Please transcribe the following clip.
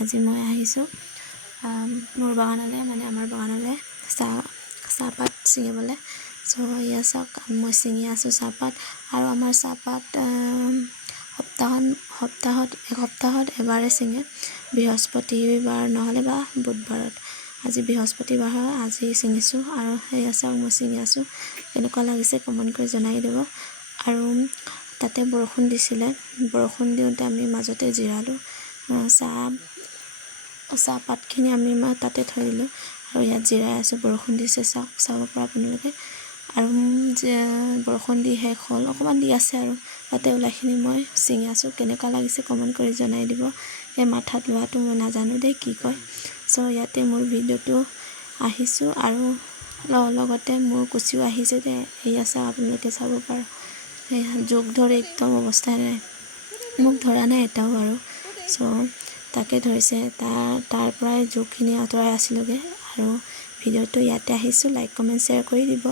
আজি মই আহিছোঁ মোৰ বাগানলৈ মানে আমাৰ বাগানলৈ চাহপাত ছিঙিবলৈ। চ' এয়া চাওক মই ছিঙি আছোঁ চাহপাত। আৰু আমাৰ চাহপাত এসপ্তাহত এবাৰে ছিঙে, বৃহস্পতিবাৰ নহ'লে বা বুধবাৰত। আজি বৃহস্পতিবাৰ হয়, আজি ছিঙিছোঁ আৰু সেয়া চাওক মই ছিঙি আছোঁ। কেনেকুৱা লাগিছে কমেণ্ট কৰি জনাই দিব। আৰু তাতে বৰষুণ দিছিলে, বৰষুণ দিওঁতে আমি মাজতে জিৰালোঁ। চাহপাতখিনি আমি তাতে থৈ দিলোঁ আৰু ইয়াত জিৰাই আছোঁ। বৰষুণ দিছে চাব পৰা আপোনালোকে। আৰু বৰষুণ দি শেষ হ'ল, অকণমান দি আছে আৰু তাতে ওলাইখিনি মই ছিঙি আছোঁ। কেনেকুৱা লাগিছে কমেণ্ট কৰি জনাই দিব। এই মাথাত লোৱাটো মই নাজানো দেই কি কয়। চ' ইয়াতে মোৰ ভিডিঅ'টো আহিছোঁ আৰু লগতে মোৰ কুচিও আহিছে যে এয়া চাওক আপোনালোকে চাব পাৰে। সেয়া জোক ধৰি একদম অৱস্থা নাই, মোক ধৰা নাই এটাও বাৰু। চ' তাকে ধৰিছে, তাৰ পৰাই জোকখিনি আঁতৰাই আছিলোঁগৈ। আৰু ভিডিঅ'টো ইয়াতে আহিছোঁ, লাইক কমেণ্ট শ্বেয়াৰ কৰি দিব।